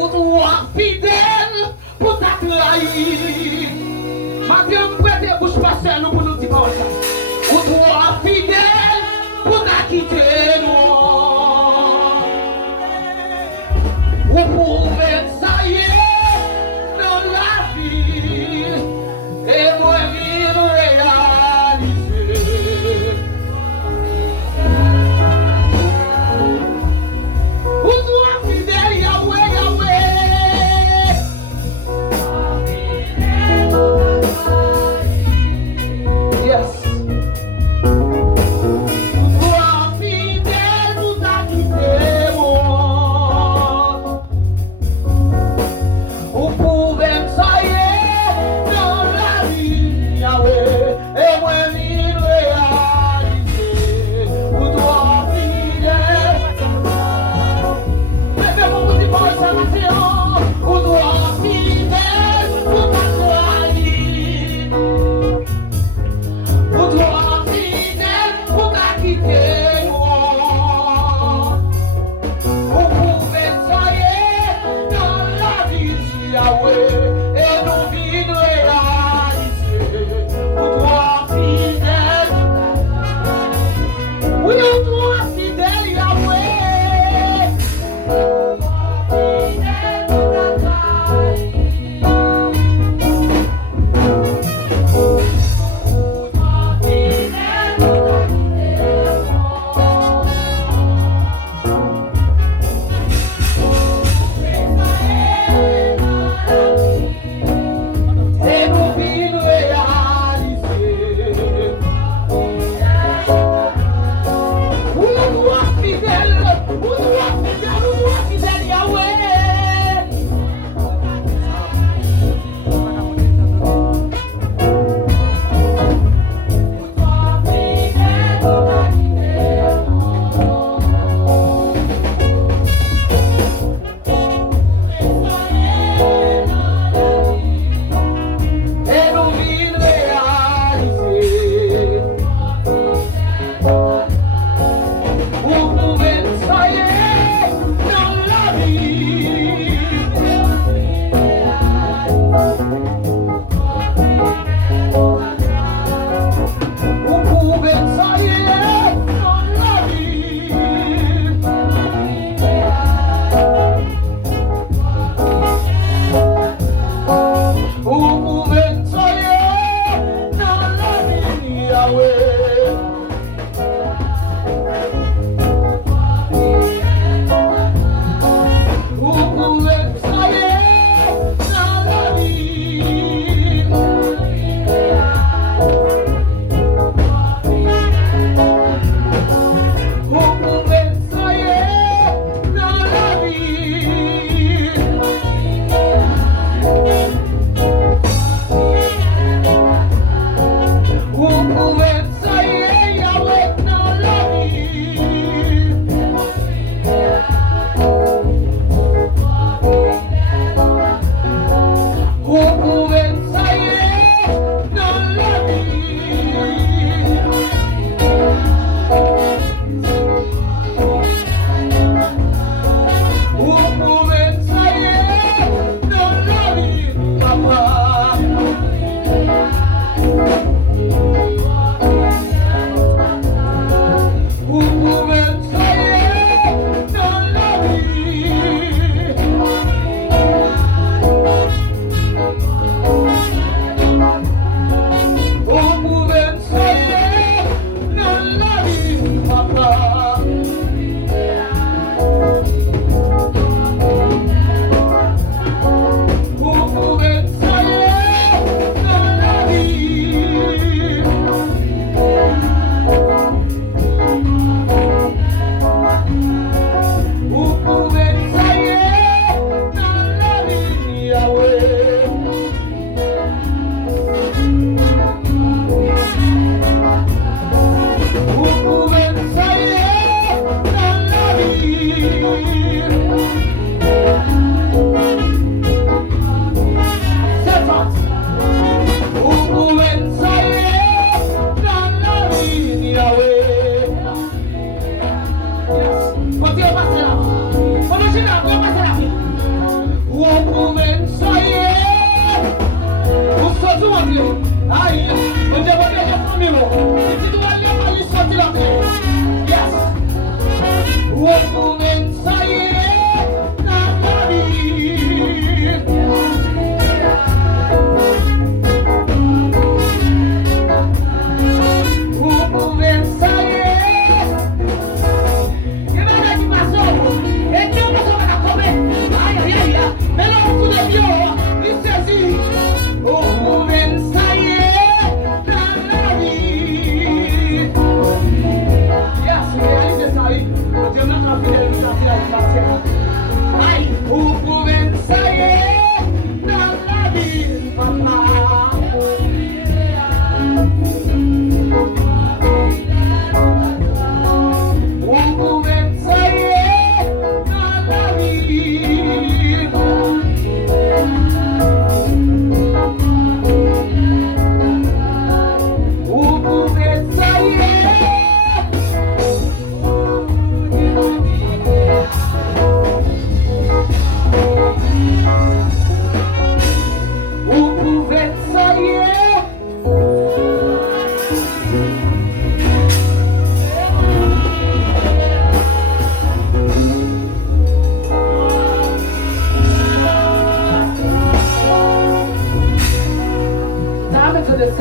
Ou toi fidèle pour ta trahir. Maintenant, prêtez bouche pasteur nous pour nous dire ça. Ou toi fidèle pour ta quitter nous. Vous pouvez ça y est dans la vie. Et moi vivre réaliser. Ou toi fidèle Yahweh, Yahweh. Yes. Ou toi fidèle pour ta quitter moi.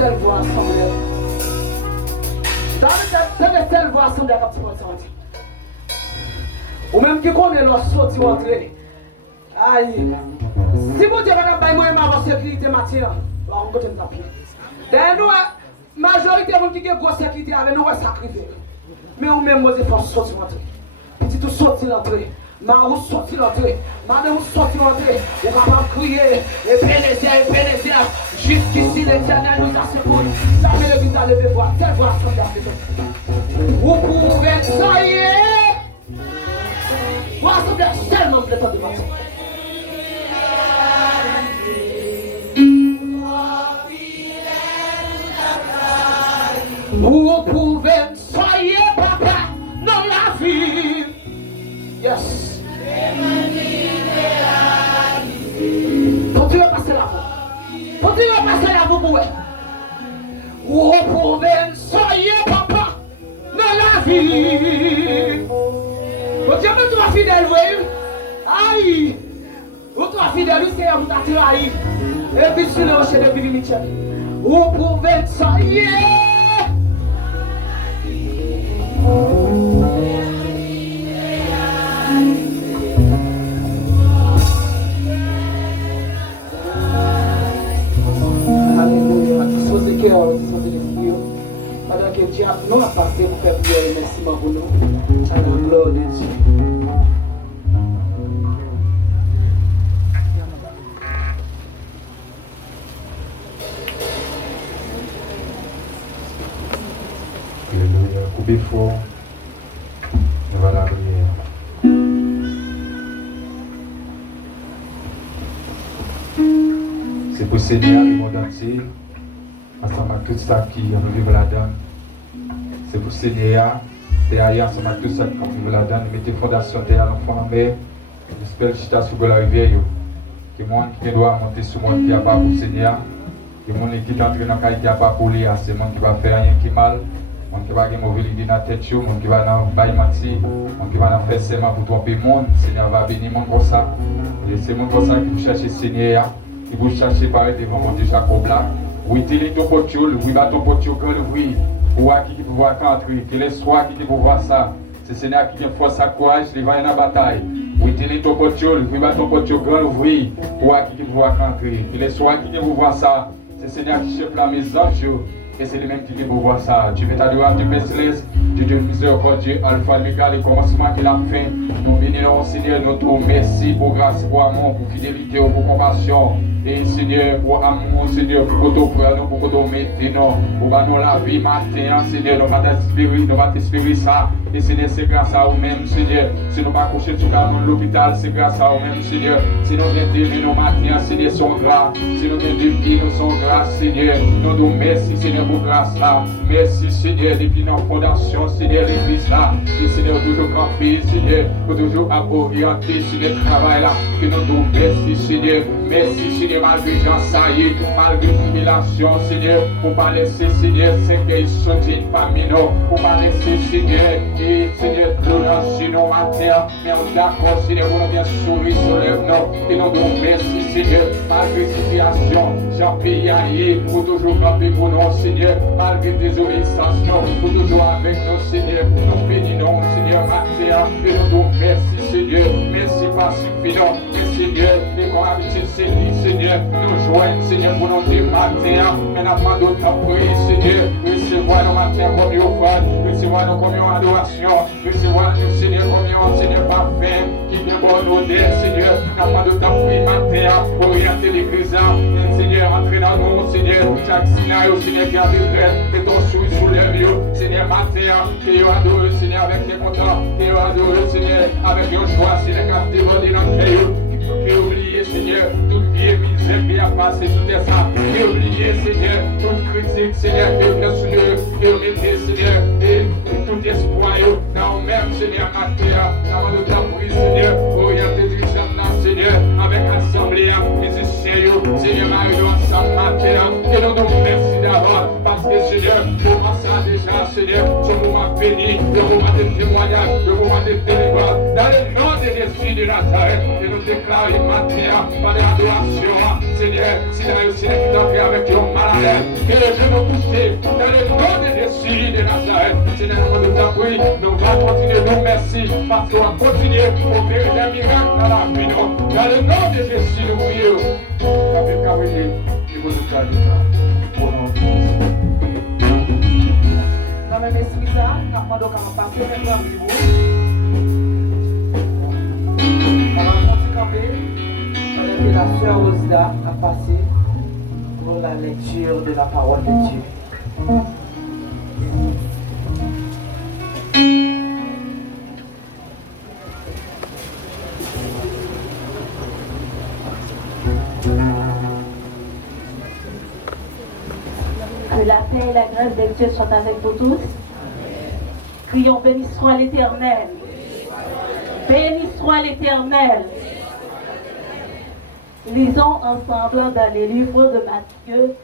seule voix assemblée. Dans les seules voix assemblée à Cap ou même qui connaît leur sortie ou entrer. Aïe. Si vous dites que vous avez une sécurité matière, vous allez côté de tapis. D'ailleurs, la majorité de gens qui ont une grosse sécurité, nous va sacrifier. Mais on même il faut sortir entrer. Petit tout sortir entrer. Ma ou sortir entrer. Madame ou sortir entrer. On va pas crier. Et pénétrer. Jusqu'ici l'Éternel nous a secouru. Ça fait l'église à lever voix. Telle voix assemblée. Vous pouvez soyer. Vous assemblez seulement le temps de votre. Vous pouvez soyer papa dans la vie. Yes. Continuez à passer la voix. Continuez à passer la voix. Vous pouvez soyer papa dans la vie. Vous dites que tu es fidèle, oui. Aïe. Vous êtes fidèle, c'est un peu trahi. Et puis sur le rocher de Billy Mitchell. Vous pouvez soyer. Alléluia. Disposez le cœur, disposez l'esprit. Pendant que Dieu nous a passé pour faire prière et merci pour nous. À la gloire de Dieu. Alléluia. Coupez fort. Et voilà la prière. C'est pour Seigneur le monde entier, ensemble avec tout ça qui vivent là-dedans. C'est pour Seigneur, derrière, ensemble avec tout ça qui vivent là-dedans. Mettez fondation derrière l'enfant en mer. J'espère que je suis sur la rivière. Que le monde qui doit monter sur le monde qui n'a pas pour Seigneur. Que le monde qui est entré dans le cas qui n'a pas pour lui, c'est le monde qui va faire rien qui mal. Le monde qui va avoir une mauvaise idée dans la tête, le monde qui va dans le bail menti, le monde qui va faire seulement pour tromper le monde. Seigneur va bénir le monde comme ça. Et c'est le monde comme ça qui vous chercher Seigneur. Si vous cherchez par devant mon Dieu Jacob là, oui, télé ton potiol, oui, bâton potiol, oui, ou à qui peut voir entrer, que les soirs qui peut voir ça, c'est le Seigneur qui vient force à courage, il va y en bataille. Oui, télé ton potiol, oui, bâton potiol, oui, ou à qui peut voir entrer, que les soirs qui peut voir ça, c'est le Seigneur qui chef la mes anges, et c'est lui-même qui peut voir ça. Tu veux t'adorer, Dieu Messilès, Dieu miséricordieux, Alpha, Omega, le commencement et la fin. Nous bénissons, Seigneur, notre merci pour grâce, pour amour, pour fidélité, pour compassion. Et Seigneur, pour amour, Seigneur, pour que nous, pour que nous mettons, pour que nous la vie matin, Seigneur, nous va t'espérer ça. Et Seigneur, c'est grâce à vous-même, Seigneur. Si nous ne pas coucher sur l'hôpital, c'est grâce à vous-même, Seigneur. Si nous venons d'aimer nos matins, Seigneur, sont grâce. Si nous venons de vie, nous sommes grâce, Seigneur. Nous nous merci, Seigneur, pour grâce là. Merci, Seigneur, depuis nos fondations, Seigneur, l'église là. Et Seigneur, toujours campé, Seigneur, pour toujours orienter, Seigneur, travail là. Que nous nous merci, Seigneur. Merci, Seigneur, malgré Jean Saïd, malgré l'humiliation, Seigneur, pour pas laisser, Seigneur, Seigneur, changer parmi nous, pour pas laisser, Seigneur, et Seigneur, gloire sur nos matins, mais on est d'accord, Seigneur, pour nous bien sourire sur les nous, et nous nous merci, Seigneur, malgré situation, Jean-Pierre Yaye, pour toujours camper pour nous, Seigneur, malgré désobéissance, pour toujours avec nous, Seigneur, nous bénissons, Seigneur, matin, et nous nous merci, Seigneur, merci pas suffisant, mais Seigneur, et mon habitude, Seigneur, nous joignons, Seigneur, pour nous dire matin, mais n'a pas d'autre prier, Seigneur, recevoir nos matins comme nous offrons, recevoir nos communions adoration, recevoir nos Seigneur, communion, Seigneur, parfait, qui vient pour nous dire, Seigneur, n'a pas d'autre prier matin, orienter l'église, Seigneur, entrer dans nous, Seigneur, chaque scénario, Seigneur, qui a des rêves, et ton souris sous les lieux, Seigneur, matin, et adore, Seigneur, avec les contents, et adore, Seigneur, avec nos joies, Seigneur, qui a dévoilé dans le cœur, et oublier, Seigneur, toute vie misère qui a passé sous tes sacs. Et oublier, Seigneur, toute critique, Seigneur, et bien sûr, et oublier, Seigneur, et tout espoir, dans même, Seigneur, ma terre, dans le temps pris, Seigneur, orienter du là, Seigneur, avec l'assemblée, musiciens, Seigneur, Marie, ensemble, ma terre, et nous nous merci d'abord, parce que, Seigneur, pour moi, ça déjà, Seigneur, ce moment béni, le moment de témoignage, le moment de délivrance, dans le nom de Jésus. Jésus de Nazareth, et nous déclarons maintenant par l'adoration, Seigneur, si nous aussi qui t'entrée avec ton malade, que les genoux poussés dans le nom de Jésus de Nazareth, Seigneur, nous nous appuyons, nous allons continuer, nous merci, parce qu'on va continuer à opérer des miracles dans la vie, dans le nom de Jésus, nous prions. Avec Caroline, et vous nous calmez, au nom de Jésus. Dans le même esprit, ça, quand on doit passer, on va vivre. On va continuer la sœur Rosida à passer pour la lecture de la parole de Dieu. Que la paix et la grâce de Dieu soient avec vous tous. Crions, béni soit l'Éternel. Béni soit l'Éternel. Lisons ensemble dans les livres de Matthieu,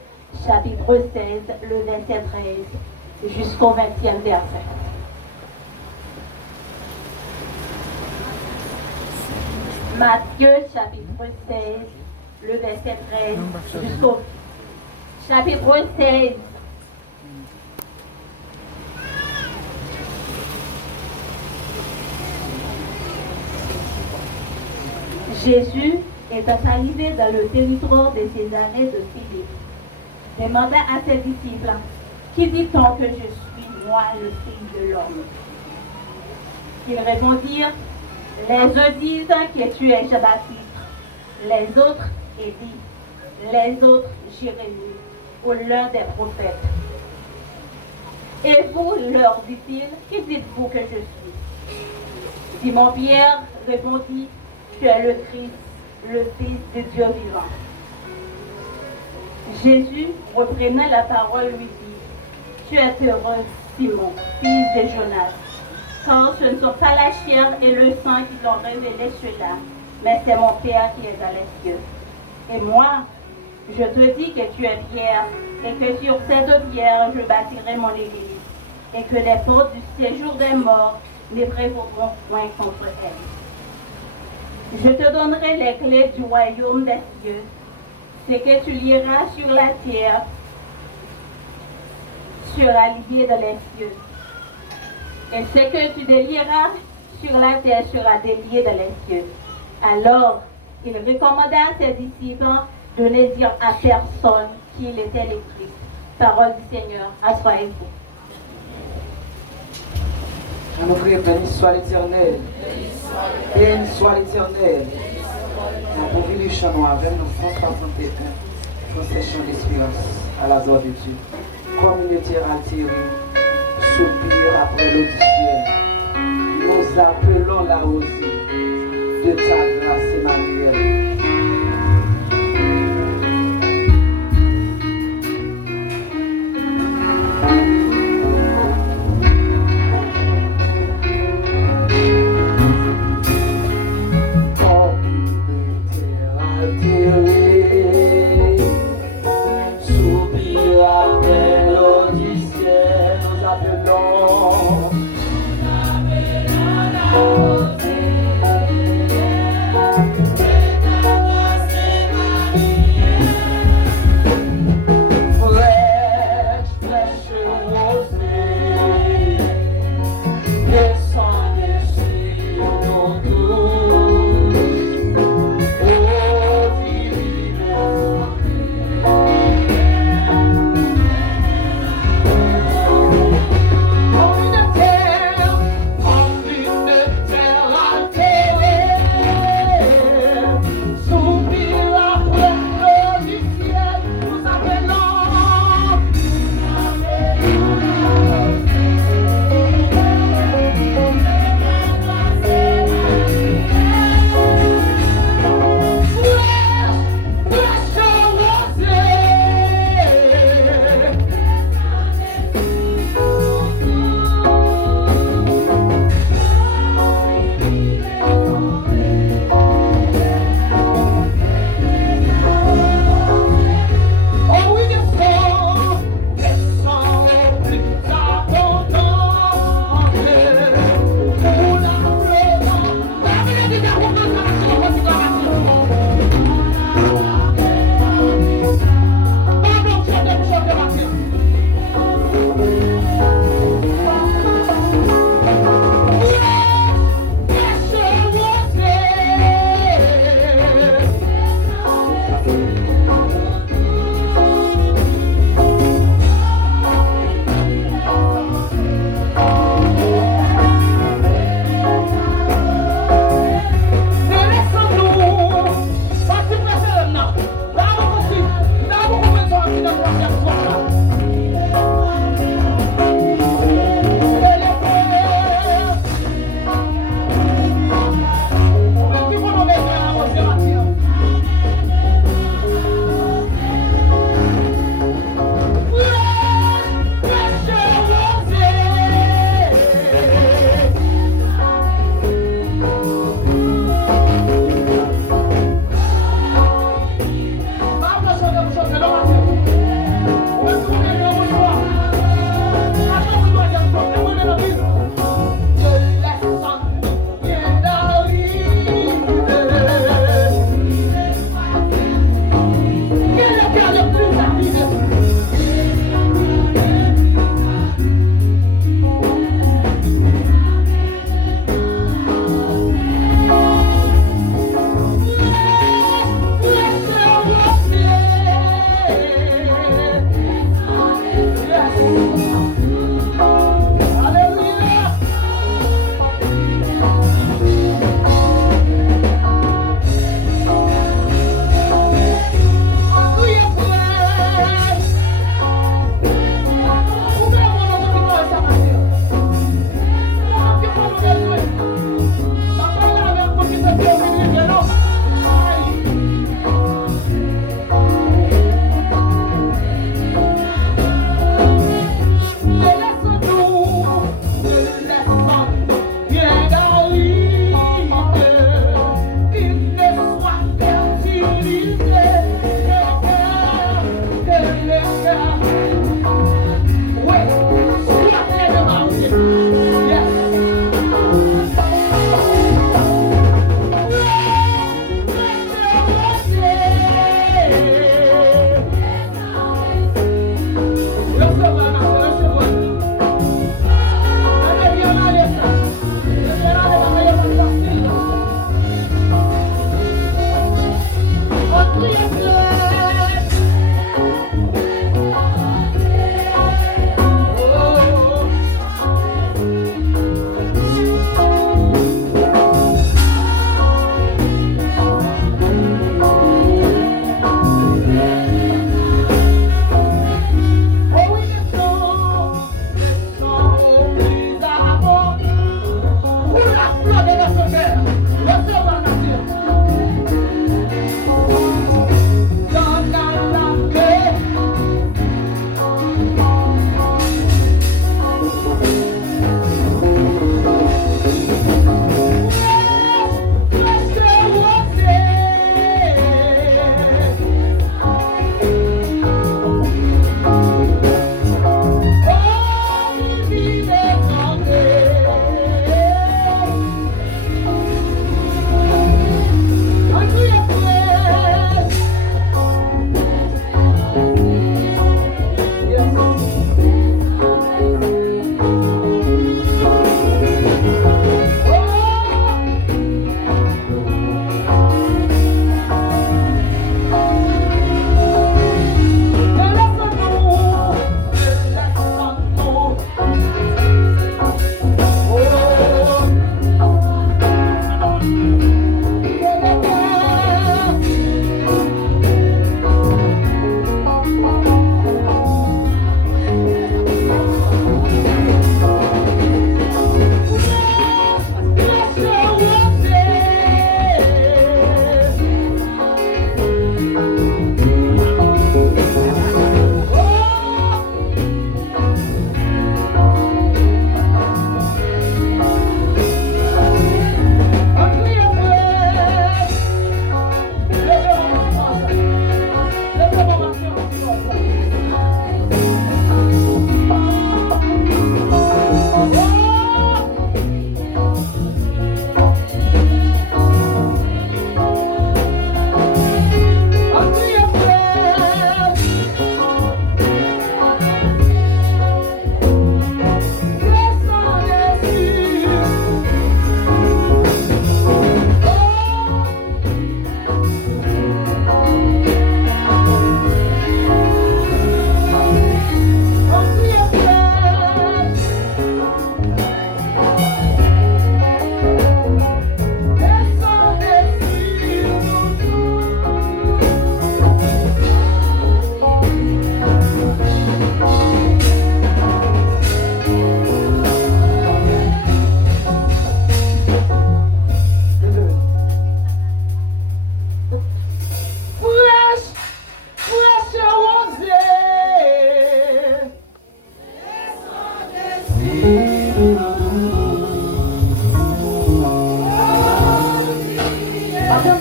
chapitre 16, le verset 13, jusqu'au 20e verset. Matthieu, chapitre 16, le verset 13, jusqu'au chapitre 16. Jésus étant arrivé dans le territoire de Césarée de Philippe, demanda à ses disciples, qui dit-on que je suis, moi, le Fils de l'homme? Ils répondirent, les uns disent que tu es Jean-Baptiste, les autres Élie, les autres Jérémie, ou l'un des prophètes. Et vous, leur dit-il, qui dites-vous que je suis? Simon-Pierre répondit, tu es le Christ, le Fils de Dieu vivant. Jésus, reprenant la parole, lui dit, tu es heureux, Simon, fils de Jonas, car ce ne sont pas la chair et le sang qui t'ont révélé cela, mais c'est mon Père qui est dans les cieux. Et moi, je te dis que tu es Pierre, et que sur cette pierre, je bâtirai mon église, et que les portes du séjour des morts ne prévaudront point contre elle. Je te donnerai les clés du royaume des cieux. Ce que tu lieras sur la terre sera lié dans les cieux. Et ce que tu délieras sur la terre sera délié dans les cieux. Alors, il recommanda à ses disciples de ne dire à personne qu'il était le Christ. Parole du Seigneur, assoyez-vous. Nous prions, béni soit l'Éternel. Béni soit l'Éternel. Nous pouvons les chants avec nous 161 dans ces chants d'espérance à la gloire de Dieu. Communauté atterrée, soupir après l'eau du ciel. Nous appelons la rosée de ta grâce, Emmanuel.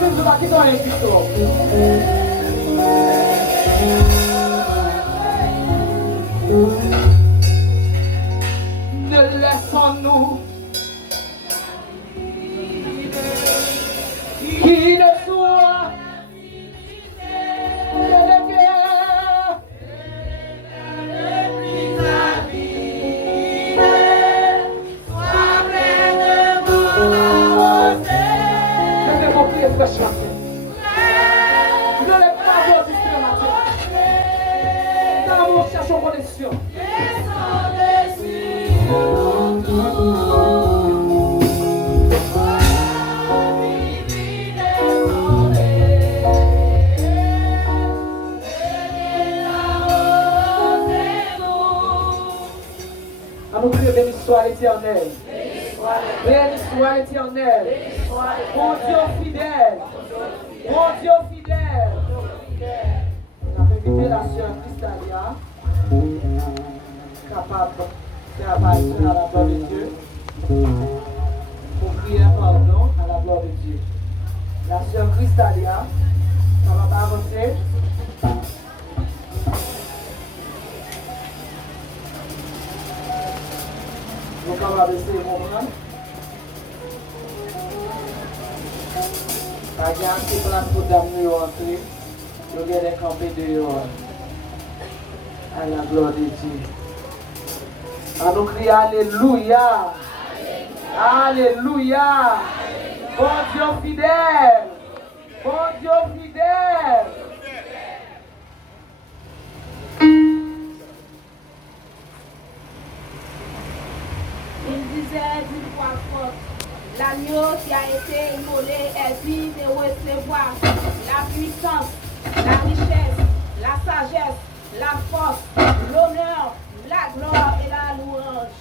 film, tu vas quitter un épisode. Ne laissons-nous qui ne soit que le cœur. Laissez-moi prier fraîchement. Ne laisse pas votre esprit matin. Dans vos cherchons connexion. Nous prions, béni soit l'Éternel. Béni soit l'Éternel. Mon Dieu fidèle. Mon Dieu fidèle. On a invité la sœur Cristalia, capable de faire apparition à la gloire de Dieu, pour prier un pardon à la gloire de Dieu. La sœur Cristalia, ça va pas avancer. Donc on va baisser mon bras. Pas de place pour d'amener entrer. Je vais les camper dehors. À la gloire de Dieu. À nous crier Alléluia. Alléluia. Bon Dieu fidèle. Bon Dieu fidèle. Il disait d'une voix forte, l'agneau qui a été immolé est digne de recevoir la puissance, la richesse, la sagesse, la force, l'honneur, la gloire et la louange.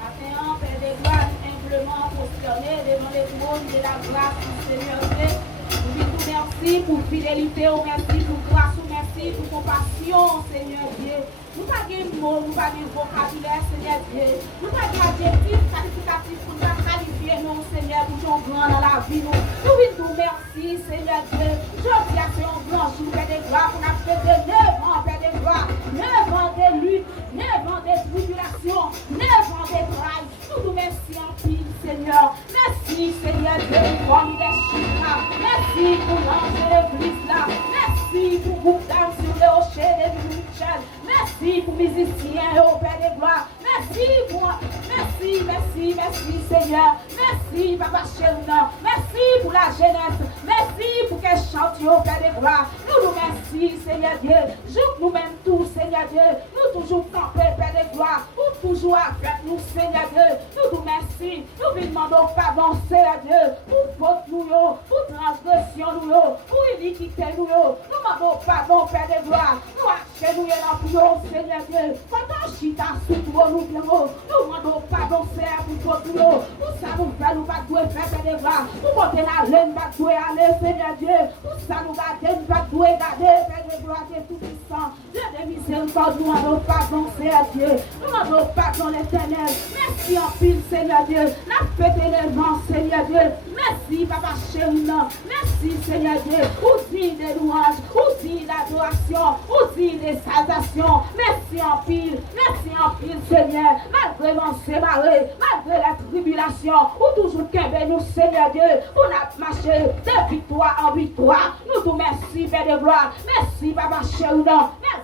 Maintenant, Père des gloires, humblement prosterné devant les trônes de la grâce du Seigneur Dieu. Nous lui disons merci pour fidélité, merci pour grâce, merci pour compassion, Seigneur Dieu. Nous n'avons pas de mots, nous n'avons pas de vocabulaire, Seigneur Dieu. Nous n'avons pas d'adjectif qualificatif pour nous qualifier, non, Seigneur, pour ton grand dans la vie. Nous vous merci, Seigneur Dieu. Je dis à ce grand jour, Père des gloires, qu'on a fait de 9 ans, Père des gloires, 9 ans de lutte, 9 ans de tribulation, 9 ans de travail. Nous nous merci en pile, Seigneur. Merci, Seigneur Dieu, pour leadership là. Merci pour lancer l'église là. Merci pour groupe d'âmes sur le rocher de Michel. Merci pour musiciens, oh Père de gloire. Merci pour. Merci, Seigneur. Merci, Papa Chérin. Merci pour la jeunesse. Merci pour qu'elle chante, oh Père de gloire. Nous nous merci, Seigneur Dieu. Joue nous-mêmes tous, Seigneur Dieu. Nous toujours camper, Père de gloire. Nous toujours avec nous, Seigneur Dieu. Nous nous merci. Nous vous demandons pardon, Seigneur Dieu. Pour faute nous, pour transgression nous, pour iniquité nous. Nous demandons pardon, Père de gloire. Nous achetons nous dans plus, Seigneur Dieu. Quand on chita sous toi, nous demandons pardon, Seigneur, pour faute nous. Pour ça nous fait, nous pas douer faire, Père de gloire. Pour monter la laine, pas douer aller, Seigneur Dieu. Pour ça nous garder, nous pas douer garder, Père de gloire, Dieu tout puissant. Dieu de miséricorde, nous demandons pardon, Seigneur Dieu. Nous demandons pardon, l'Éternel. Merci en pile, Seigneur Dieu. La fête et les vents, Seigneur Dieu. Merci, Papa chéri. Merci, Seigneur Dieu. Outil de louange, outil d'adoration, outil de salvation. Merci en pile, Seigneur. Malgré mon séparé, malgré la tribulation, ou toujours qu'un nous, Seigneur Dieu, on a marché de victoire en victoire. Nous vous merci, Père de gloire. Merci, Papa chéri.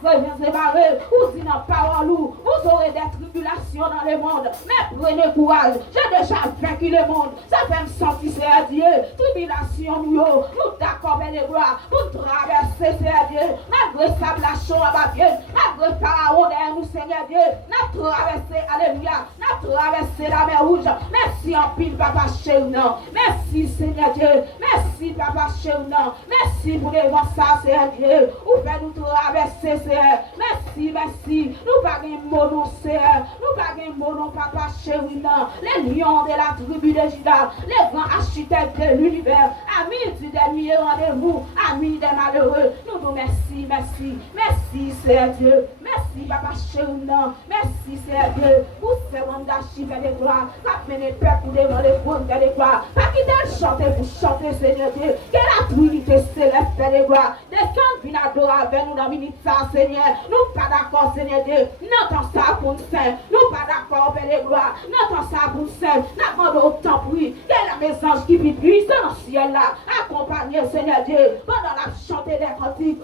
Malgré mon séparé, ou dit dans parole, vous aurez des tribulations dans le monde. Mais prenez courage, j'ai déjà vaincu le monde. Ça fait me sentir, Seigneur Dieu. Tribulation, nous d'accord, Père de gloire. Vous traversez, Seigneur Dieu. Malgré ça, la chaux à ma bien. Malgré Pharaon derrière nous, Seigneur Dieu. Nous traversé, alléluia. Nous traversé la mer rouge. Merci en pile, Papa chéri. Merci, Seigneur Dieu. Merci, Papa chéri. Merci pour les vents, ça, Seigneur Dieu. Vous faites nous traverser, Seigneur. Merci. Nous pas de mots, Seigneur. Nous pas de mots, Papa chéri. Les lions de la tribu de Juda. Les grands architectes de l'univers. Amis du dernier rendez-vous. Amis des malheureux. Nous merci, Seigneur Dieu. Merci. Merci, Papa chéri, non. Merci, Seigneur Dieu. Pour ces hommes d'archives de gloire. Ça mène le peuple pour demander pour de gloire. Pas quitter le chanter pour chanter, Seigneur Dieu. Que la Trinité céleste fait de gloire. Descends, viens adorer avec nous dans la minute, Seigneur. Nous pas d'accord, Seigneur Dieu. N'entends ça pour nous faire. Nous pas d'accord, Père de gloire. N'entends ça pour nous faire. N'attendons autant pour lui. Que la maison qui vit puissant dans le ciel là. Accompagnez, Seigneur Dieu. Pendant la chanter des cantiques.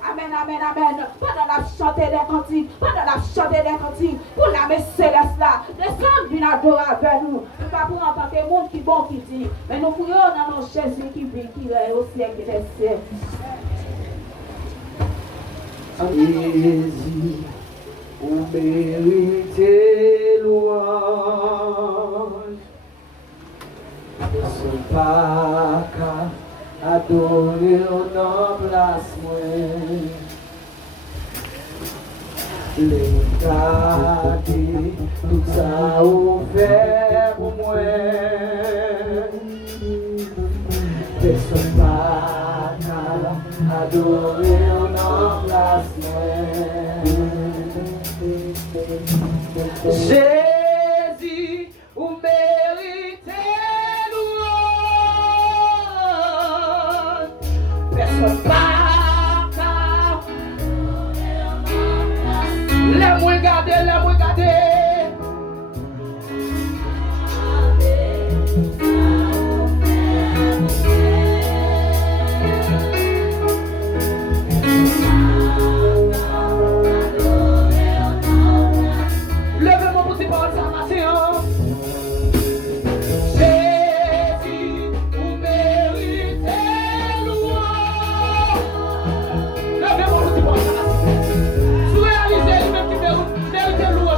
Amen, amen, amen. Pendant la chanter des cantiques. Pendant la chanter des cantiques. Pour la messe céleste là. Descends, viens adorer avec nous. Nous pas pour entendre le monde qui bon qui dit. Mais nous prions dans nos Jésus qui vit, qui est au siècle des siècles. Jésus, vous méritez louange. Ce pas qu'à adorer en place moi. Les garder, tout ça ouvert pour moi. Ce pas qu'à adorer en place moi. Jésus, vous méritez louange. Personne pas laisse-moi garder, laisse-moi garder. Levez mon petit parole, ça va, Jésus, vous méritez louange. Levez mon petit parole, ça va. Réalisez lui-même qui mérite louange.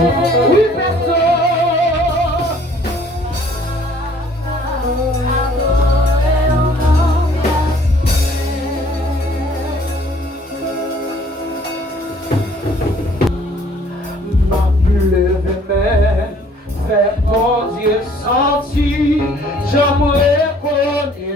Oui, personne. Ma plus levée main, fait mon Dieu sentir, j'en reconnaissant.